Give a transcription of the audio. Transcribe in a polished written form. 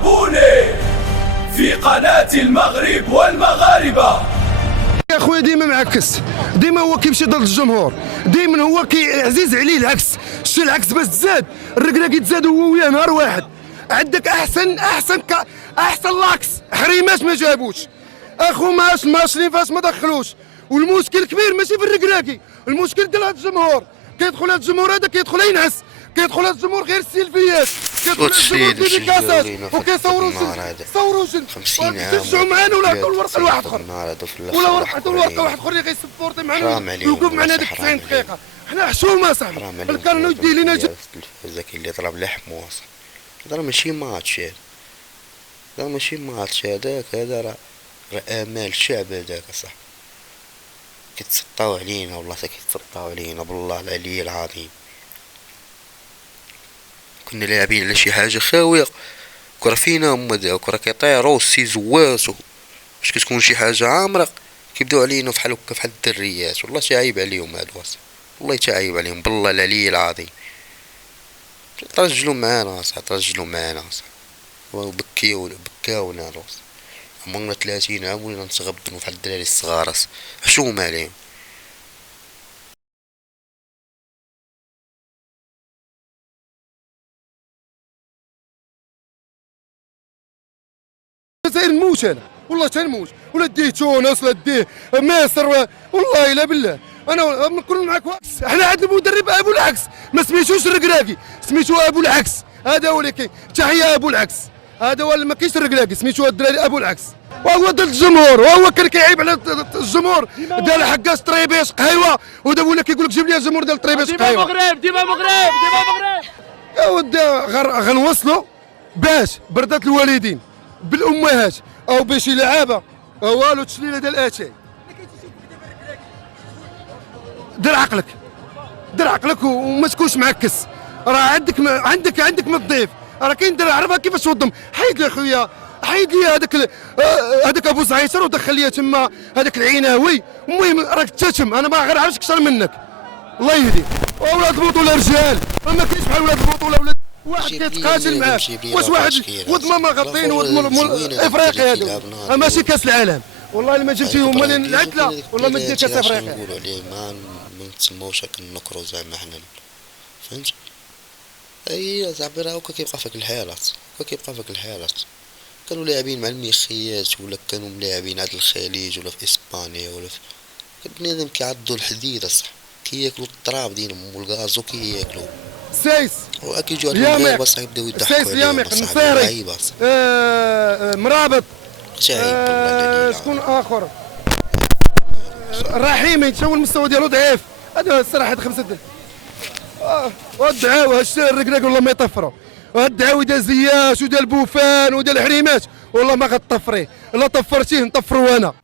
تابوني في قناة المغرب والمغاربة. يا خويا ديما معكس، ديما هو كيمشي ضد الجمهور، ديما هو عزيز عليه العكس. شتي العكس باش تزاد الركراكي تزاد هو وياه نهار واحد. عندك احسن لاكس حريمات ما جابوش، اخو ماشلين فاش ما دخلوش. والمشكل كبير ماشي في الركراكي، المشكل ديال هذا الجمهور. كيدخل هذا الجمهور هذا كيدخل ينعس، كيدخل هذا الجمهور غير السيلفيات، كيدخل هذا الجمهور ديديكاسات وكيصوروا 50 عام كيتشجعوا معانا ولا عطوا الورقه لواحد اخر، ولا عطوا الورقه لواحد اخر اللي غيسبورتي معنا ويوقف معنا هذيك 90 دقيقه. حنا حشومه صاحبي، الكرنو يدي لينا الزكي اللي ضرب لحم واصل. هذا ماشي ماتش، هذا ماشي ماتش، هذا راه امال الشعب هذاك صح. كيتسطاو علينا والله كيتسطاو علينا بالله العلي العظيم. كنا لاعبين على شي حاجه خاويه، كره فينا هما داك كره كيطيروا السي زوات باش كتكون شي حاجه عامره كيبداو علينا فحال هكا فحال الدريات. والله تعايب عليهم هاد الوصف، والله تعايب عليهم بالله العلي العظيم. ترجلوا معانا صح، ترجلوا معانا صح، بكاونا الوصف. عمرنا 30 عام ولينا نتغبنوا فحال الدراري الصغار. حشومه عليهم. تنموت انا والله تنموت، ولا ديه تونس ولا ديه مصر والله لا بالله. انا نكون معاك عكس. احنا عندنا مدرب ابو العكس، ما سميتوش الركراكي، سميتو ابو العكس. هذا هو اللي تحيه ابو العكس، هذا هو اللي ما كاينش الركراكي، سميتو الدراري ابو العكس. وهو ضد الجمهور، وهو كان كيعيب على الجمهور ديال حكاش طريبيش قهيوه، ودابا ولا كيقول لك جيب لي الجمهور ديال طريبيش قهيوه. ديما مغرب يا ودي غنوصلوا باش بردات الوالدين بالامهات او بشي لعابه والو تشليله ديال اتاي. دير عقلك وما تكونش معكس. راه عندك من الضيف، راه كاين دراري عرفها كيفاش توضم. حيد لي خويا، حيد لي هذاك ابو زعيتر ودخل لي تما هذاك العيناوي. المهم راك تشتم، انا ما غنعرفش اكثر منك الله يهديك. ولاد البطوله رجال، ما كاينش بحال ولاد البطوله ولاد واحد كيتقاتل معاك. واش واحد ود ماما غطين ود افريقيا هادو ماشي كاس العالم. والله الا ما جبتيهم مالين العدله والله ما دير كاس افريقيا. نقولوا عليه ما نتسموش كنكرو زعما حنا فهمت. اي زعما راه هكا كيبقى فيك الحالات، كانوا لاعبين مع الميخيات ولا كانوا ملاعبين عند الخليج ولا في اسبانيا ولا في بنادم كيعضوا الحديد صح، كياكلوا التراب ديالهم والغازو كياكلوا سايس وكيجيو عندهم غير بس يبداو يضحكوا عليهم. سايس يامق نصيري مرابط شكون اخر رحيمي تا هو المستوى ديالو ضعيف. هذا الصراحه هاد 5 والدعاوى هادشي الركراك والله ما يطفروا. وهاد الدعاوي ديال زياش وديال بوفان وديال حريمات والله ما غطفريه، الا طفرتيه نطفرو انا.